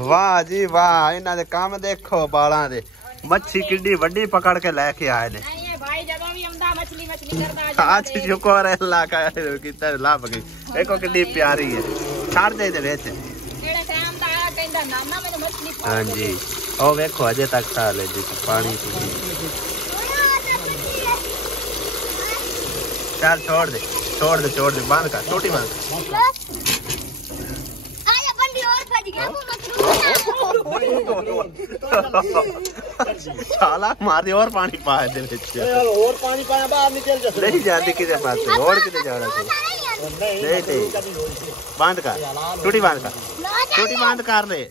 वाह जी वाह, इन्हां दे काम देखो बालां दे। मच्छी किड्डी वड्डी पकड़ के लेके आए ने। आज शुक्र है अल्लाह का कितना लाभ गई। देखो किड्डी प्यारी है। छाड़ दे दे बेच। हाँ जी ओ देखो अजे तक खा ले जी पानी। चल छोड़ दे बंद कर छोटी बंद। साला मार दे और पानी पा दे और पानी पाया बाहर निकल जा। नहीं जाती किधर पास और किधर जा रहा तू। नहीं बंद कर टूटी बंद कर ले।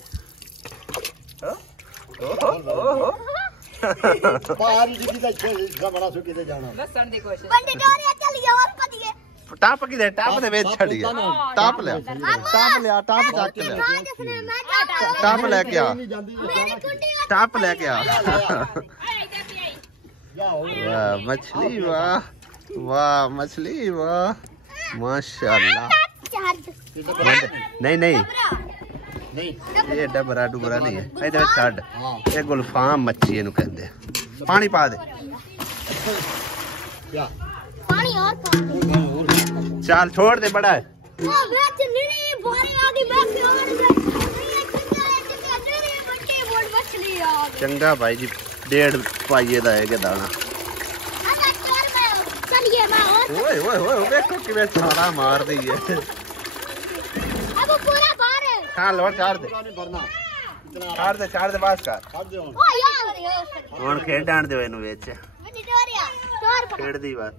टाप की दे टाप दे बेच छड़ गया। टाप ले टाप जाके ले टाप लेके आ टाप लेके आ। वाह मछली वाह वाह मछली वाह माशाल्लाह। नहीं ये डबरा डुबरा नहीं है इधर छड़। ये गुलफाम मच्छी इनू कहंदे। पानी पा दे चल छोड़ दे बड़ा है। चंगा भाई जी 1.5 पाइये दा है दाना। ओए ओए ओए देखो किवें छाड़ा मार दी है। हाँ लो चार दे बस कर हुण खेडण दे इनू विच खेड़ दी बात।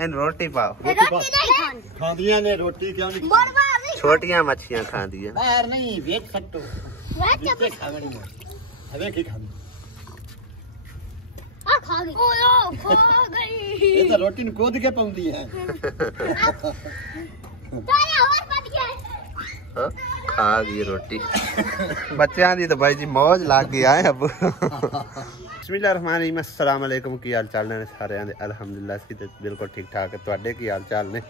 रोटी पाओ खांदियां ने रोटी क्यों नहीं। छोटियां मच्छियां खांदियां बाहर नहीं वेच सट्टो वेच खावणी है हवे की खानी आ खा गई ओयो खा गई। ये तो रोटी न कोद के पाउंदी है। तारे और पट गए खा गई रोटी। बच्चों की तो भाई जी मौज लग गई है अब। बिस्मिल्लाहिर्रहमानिर्रहीम अस्सलाम वालेकुम की हाल चाल ने सारे दे अल्हम्दुलिल्लाह सी ते बिल्कुल ठीक ठाक है। तुहाडे की हाल चाल ने।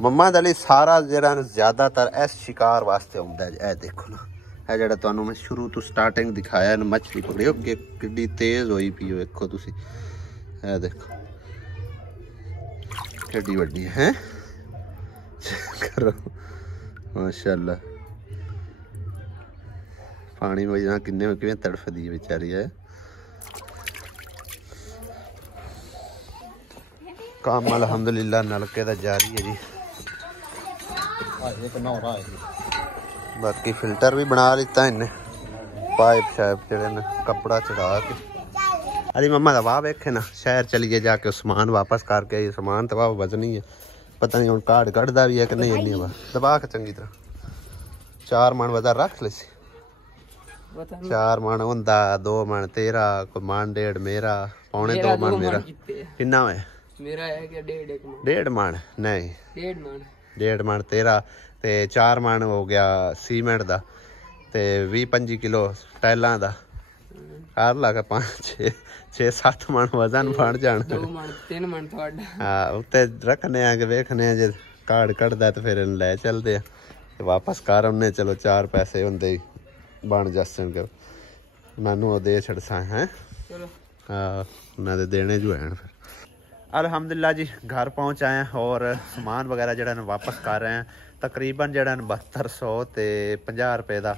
मम्मा दे लई सारा जेड़ा ज्यादातर इस शिकार वास्ते आउंदा है। ए देखो ना ए जेड़ा तुहानू मैं शुरू तो स्टार्टिंग दिखाया न मछली पकड़ी किड्डी तेज होई पई हो। देखो तुसी ए देखो किड्डी वड्डी है करो माशाल्लाह। पानी में किन्ने किवें तड़फदी है बेचारी है। काम अल्हम्दुलिल्लाह नलके दा जारी है जी। बाकी फिल्टर भी बना लिता इन्हें पाइप शाइप जेड़े ने कपड़ा चढ़ा के। अरे मम्मा दा वाह वेखे ना शहर चलिए जाके सामान वापस करके ये सामान तो वाह वजनी है। पता नहीं हुण कार्ड कढ़दा भी है कि नहीं। इन्नी वाह दबा के चंगी तरह 4 मन वदा रख ले सी। 4 मन हुंदा 2 मन तेरा कोई मन 1.5 मेरा पौने 2 मन मेरा किन्ना है मेरा है क्या 1.5 मन नहीं 1.5 मन तेरा ते 4 मन हो गया सीमेंट दा ते 20-25 किलो टाइलां दा कर लगा 5-6-7 मन वजन बन जान। 2 मन 3 मन थोड़ा हां उत्ते रखने आ के वेखने जे कार्ड कढ़दा ते फिर ले चलदे आ ते वापस कर हमने। चलो 4 पैसे हुंदे ही बन जासन के मैनू दे छड़सा है चलो। हां उन्हां दे देने जो हैं फिर अल्हम्दुलिल्लाह जी घर पहुँच आए हैं और समान वगैरह जड़ा वापस कर रहे हैं। तकरीबन जड़ा 7200 ते 50 रुपए का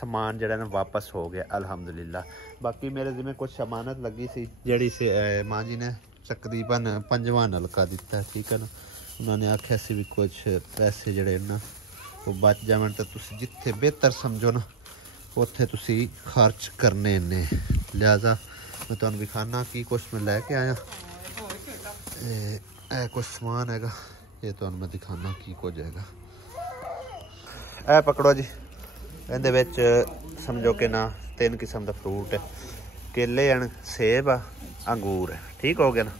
समान जड़ा वापस हो गया अल्हम्दुलिल्लाह। बाकी मेरे जिम्मे कुछ अमानत लगी सी जड़ी से मां जी ने तकरीबन 5वां नलका दिता है। ठीक है ना उन्होंने आख्या सी भी कुछ पैसे जड़े ना वो बच जावन तो तुसी जिथे बेहतर समझो ना उत्थे तुसी खर्च करने ने। लिहाजा मैं तुहानू दिखाना की कुछ मैं लैके आया। कुछ समान हैगा ये तो मैं दिखाना की कुछ हैगा। ए पकड़ो जी इहदे विच समझो कि ना 3 किस्म का फ्रूट है। केले हैं सेब आ अंगूर है। ठीक हो गया ना।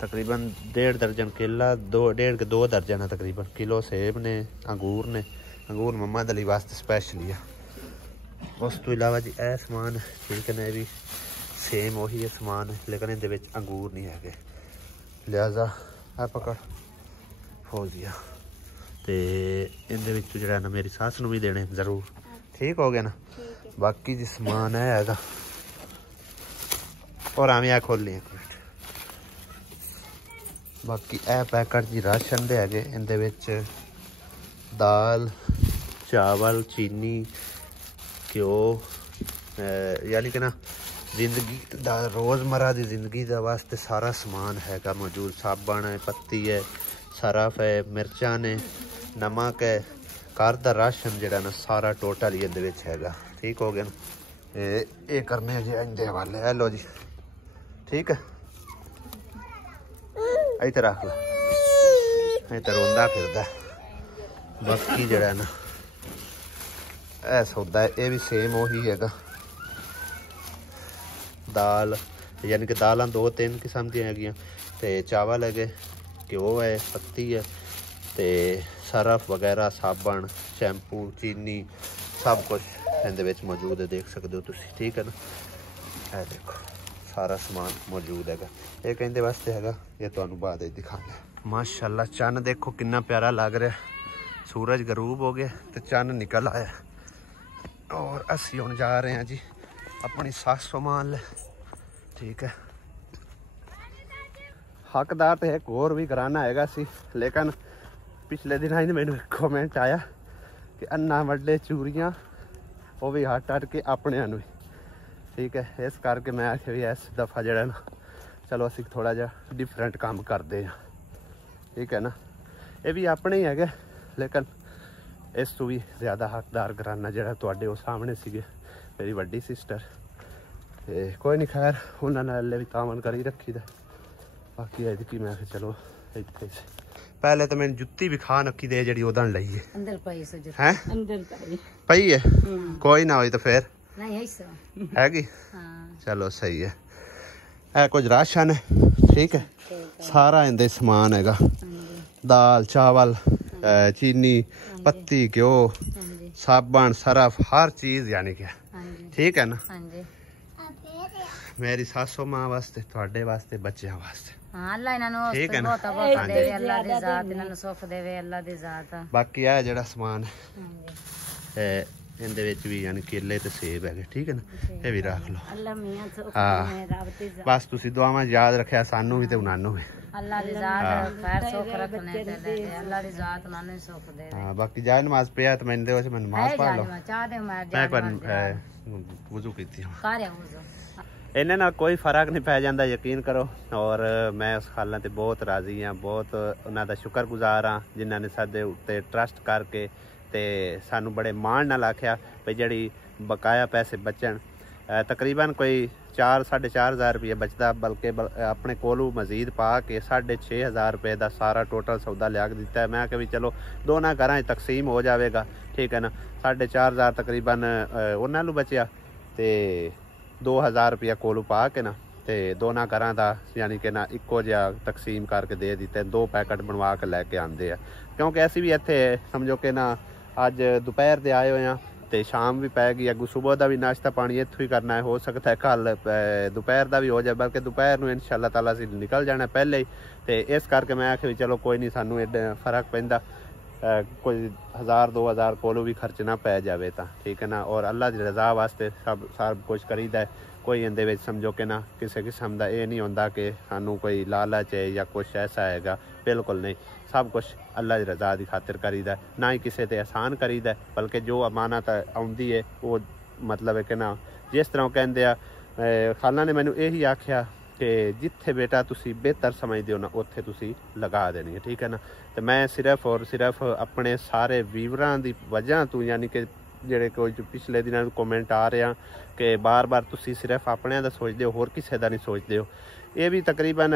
तकरीबन 1.5 दर्जन केला 2 दर्जन है तकरीबन किलो सेब ने अंगूर मम्मा दली वास्ते स्पैशली है। उस तो इलावा जी ए समान ठीक है ना भी सेम वही है समान है लेकिन इहदे विच अंगूर नहीं है। लिहाजा है पकड़ फौजिया ਤੇ ਇਹਦੇ ਵਿੱਚ ਜਿਹੜਾ ਨਾ ਮੇਰੀ ਸੱਸ ਨੂੰ ਵੀ ਦੇਣੇ ਜ਼ਰੂਰ। ਠੀਕ ਹੋ ਗਿਆ ਨਾ। ਬਾਕੀ ਜੀ ਸਮਾਨ ਹੈ ਹੈਗਾ और आम आ खोल ली एक मिनट। बाकी ए पैकेट जी राशन दे है इनदे विच दाल चावल चीनी घ्यो यानी कि ना जिंदगी दा रोज़मर्रा की जिंदगी का वास्ते सारा समान हैगा मौजूद। साबन है, पत्ती है, सरफ है, मिर्चा ने, नमक है, घर का राशन जिहड़ा ना सारा टोटल ही इहदे विच हैगा। ठीक हो गया ना। ये करने जी इनके हवाले है। लो जी ठीक है इधर रख लो। इधर रोंदा फिरदा। बाकी जड़ा ना ए सौदा है ये भी सेम वही हैगा। दाल यानी कि दालां 2-3 किस्म दी हैगियां ते चावल है, घ्यो है, पत्ती है ते सरफ वगैरह, साबन, शैम्पू, चीनी सब कुछ इहदे विच मौजूद है। देख सकते हो तुसीं। ठीक है ना। ए देखो सारा समान मौजूद है। ये कहते वास्ते है ये तुहानू बाद दिखाना। माशाल्लाह चन्न देखो कितना प्यारा लग रहा। सूरज गरूब हो गया तो चन्न निकल आया और असी हुण जा रहे हैं जी अपनी सस समान ले। ठीक है। हकदार तो एक होर भी कराना हैगा सी, लेकिन पिछले दिन ही मैनू कमेंट आया कि अन्ना वड्डे चूरियां वो भी हट हट के अपने भी। ठीक है। इस करके मैं आखिया भी इस दफ़ा जड़ा ना चलो असी थोड़ा जा डिफरेंट काम करते हैं। ठीक है ना। ये भी अपने ही है लेकिन इस तो भी ज़्यादा हकदार कराना जड़ा तुहाडे वो सामने सीगे मेरी वड्डी सिस्टर। ते कोई नहीं खैर उन्होंने भी तामन करी रखी दा। बाकी ऐतकी मैं चलो इत्थे पहले तो मैंने जुत्ती भी खा नक्की दे जी उदन लई है अंदर पई है। कोई ना होई तो फिर हैगी। चलो सही है। है कुछ राशन है। ठीक है। सारा इंदे समान हैगा। दाल चावल चीनी पत्ती घ्यो साबन सरफ हर चीज यानी कि। ठीक है ना। मेरी सासू मां वास्ते तुहाडे वास्ते बच्चों वास्ते। ठीक है ना। बाकी है जड़ा समान है इहदे विच भी यानी केले ते सेब है। ठीक है ना। ये भी रख लो। हाँ बस तुसी दुआवां याद रखिया सानू भी ते उन्हानू भी। हाँ बाकी जाए नमाज पिया तो मैंने मैं नमाज पढ़ लो। मैं वुजू कीती इन्हें ना कोई फर्क नहीं पै जाता यकीन करो। और मैं उस खाला ते बहुत राजी हाँ, बहुत उन्हों का शुक्रगुजार हाँ जिन्होंने साडे उत्ते ट्रस्ट करके ते सानू बड़े मान नाल आख्या भाई जड़ी बकाया पैसे बचन। तकरीबन कोई 4-4.5 हज़ार रुपये बचता, बल्कि अपने कोलू मजीद पा के 6,500 रुपये का सारा टोटल सौदा लिया के दिता है। मैं कि भी चलो दोनों घर तकसीम हो जाएगा। ठीक है ना। 4,500 हज़ार तकरीबन उन्होंने बचिया तो 2,000 रुपया कोलू पा के ना तो दोनों घर का यानी कि ना इक्को जिहा तकसीम करके दे दिते। 2 पैकेट बनवा के लैके आते हैं क्योंकि असी भी इत्थे समझो कि ना अज दोपहर दे आए हुए हैं तो शाम भी पै गई। अगू सुबह का भी नाश्ता पानी इत्थों ही करना है। हो सकता है कल दोपहर का भी हो जाए, बल्कि दोपहर में इंशाअल्लाह ताला असीं निकल जाना पहले ही। तो इस करके मैं आखे भी चलो कोई नहीं सानू एडा फर्क पैंदा कोई 1,000-2,000 कोलों भी खर्चना पै जाए तो। ठीक है ना। और अल्लाह की रज़ा वास्ते सब कुछ करीदा है। कोई इहदे विच समझो कि ना किसी किस्म का ये नहीं होंदा कि सानू कोई लालच है या कुछ ऐसा हैगा, बिल्कुल नहीं। सब कुछ अल्लाह की रज़ा की खातिर करीदा, ना ही किसी ते एहसान करीदा, बल्कि जो अमानत आउंदी है वो मतलब है कि ना जिस तरह कहते हैं खाला ने मैनू यही आख्या कि जिथे बेटा तुसी बेहतर समझते हो ना उत्थे तुसी लगा देनी है। ठीक है ना। तो मैं सिर्फ और सिर्फ अपने सारे व्यूवरां की वजह तो यानी कि जेडे कोई पिछले दिनों कमेंट आ रहे हैं कि बार बार तुसी सिर्फ अपने दा सोचते हो होर किसी का नहीं सोचते हो। ये भी तकरीबन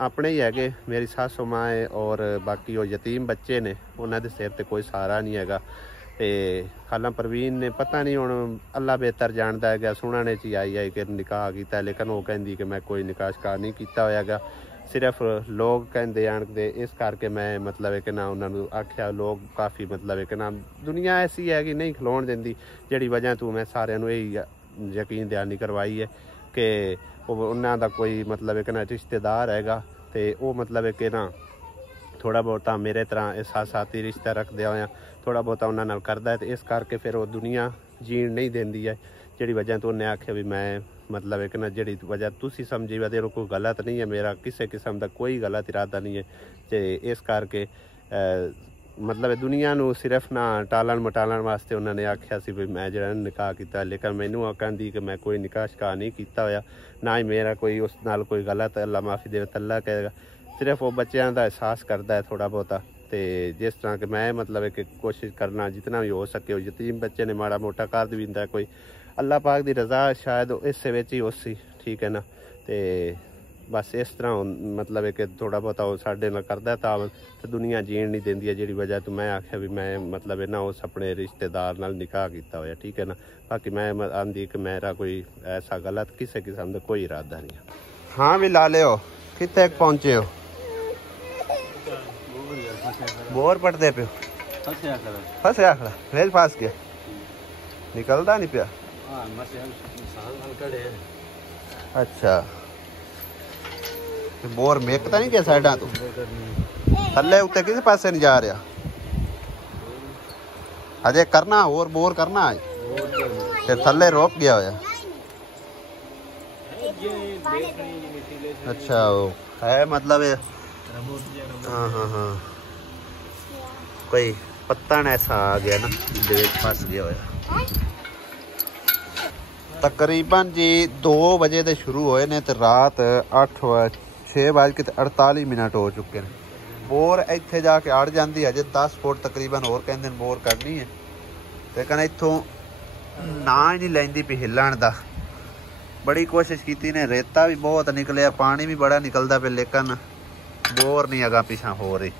अपने ही है। मेरी सासू माँ है और बाकी वो यतीम बच्चे ने उन्होंने सिर ते कोई सहारा नहीं हैगा। तो खाला परवीन ने पता नहीं हुण अल्लाह बेहतर जानता है सुनने च आई कि निकाह किया, लेकिन वो कहती कि मैं कोई निकाह शिकाह नहीं किया होया। सिर्फ लोग कहते आनते इस करके मैं मतलब है कि ना उन्होंने आख्या। लोग काफ़ी मतलब है कि ना दुनिया ऐसी है कि नहीं खलोण देंदी, जिहड़ी वजह तो मैं सारिਆਂ ਨੂੰ यही यकीन दहानी करवाई है कि उन्हों का कोई मतलब है कि ना रिश्तेदार हैगा। तो वो मतलब है कि ना थोड़ा बहुता मेरे तरह एहसासाती रिश्ता रखदे होया थोड़ा बहुता उन्हां नाल करदा है, ते इस करके फिर वो दुनिया जीण नहीं देंदी है, जिहड़ी वजह तो उन्हें आख्या भी मैं मतलब एक ना जिहड़ी वजह तुसी समझी वे कोई गलत नहीं है, मेरा किसी किस्म का कोई गलत इरादा नहीं है, ते इस करके मतलब दुनिया नूं सिर्फ ना टालन मटालन वास्ते उन्होंने आख्या सी भी मैं जो निकाह किया, लेकिन मैनू कहती कि मैं कोई निकाह शिकाह नहीं किया होया, ना ही मेरा कोई उस नाल कोई गलत अल्लाह माफ़ी दे तल्ला कहेगा, सिर्फ वो बच्चों का एहसास करता है थोड़ा बहुता। तो जिस तरह कि मैं मतलब कि कोशिश करना जितना भी हो सके, वो यतीम बच्चे ने माड़ा मोटा कर भी दिंदा कोई, अल्लाह पाक की रज़ा शायद इस ही उसी, ठीक है ना। तो बस इस तरह मतलब कि थोड़ा बहुता वो साढ़े नाल करदा तावन, तो दुनिया जीण नहीं देंदी है, जिहड़ी वजह तो मैं आख्या भी मैं मतलब ना उस अपने रिश्तेदार नाल निकाह किया होया, ठीक है ना। बाकी मैं आंदी कि मेरा कोई ऐसा गलत किसी किस्म का कोई इरादा नहीं है। हाँ भी ला लियो, कितने पहुँचे हो? बोर पड़ते पे फंसया खड़ा रेल पास गया, निकलता नहीं पिया। अच्छा बोर मेकता नहीं क्या साइडा तू थले उत्ते किसी पासे नहीं जा रहा अजय करना और बोर करना है थले रोक गया होया। अच्छा वो है मतलब हाँ हाँ हाँ कोई पत्ता न ऐसा आ गया ना फस गया होया। तकरीबन जी 2 बजे दे शुरू होए ने ते रात 6:48 हो चुके हैं। बोर इत्थे जाके अड़ जाती है, अजे 10 फुट तकरीबन और कहते बोर करनी है, लेकिन इत्थों ना ही नहीं लैंदी पी हिलन दा। बड़ी कोशिश की ने, रेता भी बहुत निकलिया, पानी भी बड़ा निकलता पे, लेकिन बोर नहीं अगा पिछा हो रही।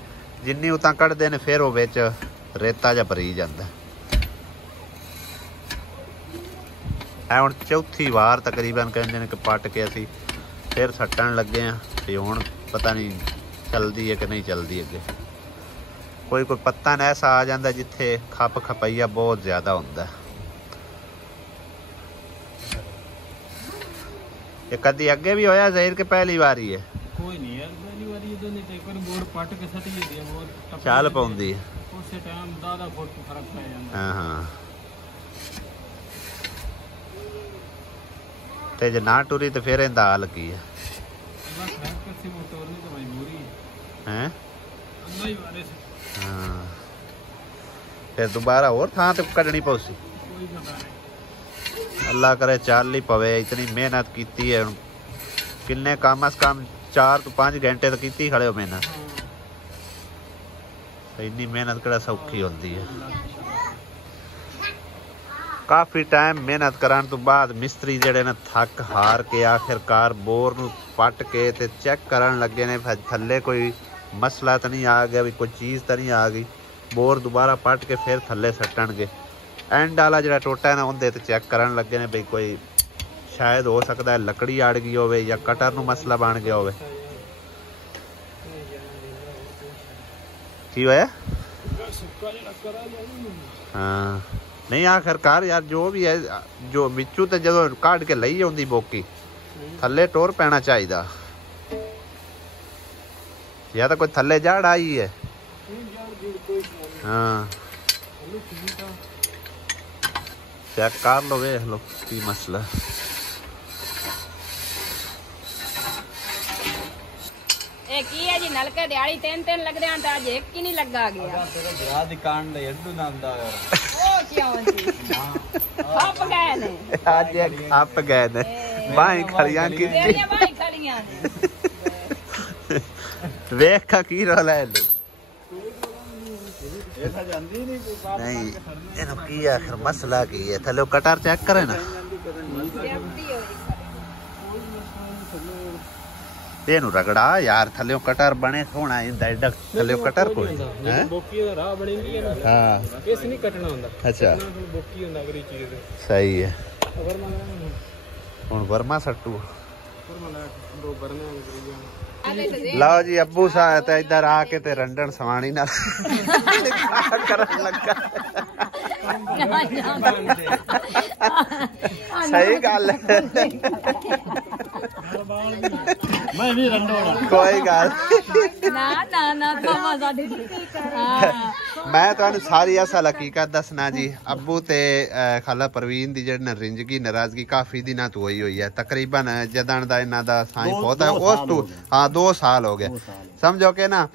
जिन्नी उतां कढ़दे ने फिर वो बिच रेता जा भरी जाता है। हुण चौथी वार तकरीबन कहते कि पट के असी फिर सट्टन लगे हैं, तो हुण पता नहीं चलती है कि नहीं चलती अगे। कोई कोई पत्ता न ऐसा आ जाता जिथे खप खपैया बहुत ज्यादा होंदा है। ये कदी अगे भी होया ज़हीर के पहली बार ही है? कोई नहीं यार, पहली बार ये तो नहीं, एक बार बोर्ड पट के सट ही दिया, बोर्ड चाल पाउंदी है उस टाइम ज्यादा फुट फर्क पै जांदा। हां हां ते जे ना टुरी तो फिर इंदा हाल की है? बस है किसी मोटर नहीं तो मजबूरी है अल्लाह ही वारे से। हां फिर दोबारा और थां ते कढनी पौसी, कोई पता नहीं, अल्लाह करे चल ही पवे। इतनी मेहनत की है, किन्ने कम अज कम 4 तो 5 घंटे तो की खड़े हो मेहनत, तो इन्नी मेहनत किहड़ा सौखी होती है। काफ़ी टाइम मेहनत करने तो बाद मिस्त्री जड़े ने थक हार के आखिरकार बोर नूं पट के ते चेक करन लगे ने थल्ले कोई मसला तो नहीं आ गया, भी कोई चीज़ तो नहीं आ गई। बोर दोबारा पट के फिर थल्ले सट्टणगे। एंड वाला जो टोटा है ना उनके तो चेक करन लगे ने भाई कोई शायद हो सकता है लकड़ी अड़ गई होवे या कटर नूं मसला बन गया होवे। की होया? हाँ नहीं आखिरकार यार जो भी है, जो बिचू तो जो काट के लई आउंदी बोकी थल्ले टोर पैना चाहिए, या तो कोई थल्ले जड़ आई है। हाँ चेक कर लो, वेख लो की मसला। की है जी नलके दिहाड़ी 3 लग रहे हैं, आज एक की नहीं लगा गया। तेरा ब्याह दी कांड एडू नांदा है ओ क्यों जी आप गए ने आज आप गए ने बाई खड़ियां की तेरी बाई खड़ियां वेख का की रोला है लो ऐसा जानदी नहीं इनो की आखिर मसला की है। थलो कटर चेक करे ना, तेनू रगड़ा यार थल्ले कटर बने सोना इंदा एडक थल्ले कटर कोई हैं बोकी दा राह बनेंदी है ना। हां केस नहीं कटना हुंदा। अच्छा बोकी हुंदा अगली चीज सही है। हुन वर्मा सट्टू दो बरने लाओ जी अब्बू साहब ते इधर आके ते रंडन सवाणी ना करन लगा। सही गल है। मैं भी रंडोड़ा कोई गल ਨਾ ਨਾ ਨਾ ਮਾਮਾ ਸਾਡੀ मैं ਤੁਹਾਨੂੰ ਸਾਰੀ ਅਸਲ ਹਕੀਕਤ ਦੱਸਣਾ ਜੀ ਅੱਬੂ ਤੇ ਖਾਲਾ ਪ੍ਰਵੀਨ ਦੀ ਜਿਹੜੀ ਨਰਿੰਜਗੀ ਨਾਰਾਜ਼ਗੀ ਕਾਫੀ ਦਿਨਾਂ ਤੋਂ ਹੋਈ ਹੈ ਤਕਰੀਬਨ ਜਦਣ ਦਾ ਇਹਨਾਂ ਦਾ ਸਾਈਂ ਬਹੁਤ ਹੈ ਉਸ ਤੋਂ ਹਾਂ 2 ਸਾਲ ਹੋ ਗਏ ਸਮਝੋ ਕਿ ਨਾ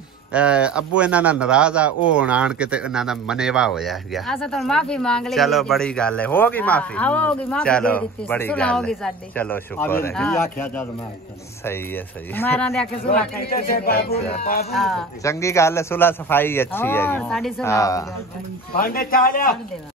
ਅੱਬੂ ਇਹਨਾਂ ਨਾਲ ਨਾਰਾਜ਼ ਆ ਉਹ ਹੁਣ ਆਣ ਕੇ ਤੇ ਇਹਨਾਂ ਦਾ ਮਨੇਵਾ ਹੋਇਆ ਗਿਆ ਅਸਾਂ ਤਾਂ ਮਾਫੀ ਮੰਗ ਲਈ ਚਲੋ ਬੜੀ ਗੱਲ ਹੈ ਹੋ ਗਈ ਮਾਫੀ ਹੋ ਗਈ ਮਾਫੀ ਚਲੋ ਦੇ ਦਿੱਤੀ ਬੜੀ ਸੁਣਾ ਗੱਲ ਹੋ ਗਈ ਹੈ ਸਾਡੀ ਚਲੋ ਸ਼ੁਕਰ ਹੈ आख्या जद मैं ਸਹੀ ਹੈ ਸਹੀ ਹੈ ਮਾਰਾਂ ਦੇ ਆਕੇ ਸੁਲਾ ਕਰਕੇ ਹਾਂ ਚੰਗੀ ਗੱਲ ਹੈ ਸੁਲਾ ਸਫਾਈ ਅੱਛੀ ਹੋਰ ਹੈ ਸਾਡੀ ਸੁਲਾ भांडे चालिया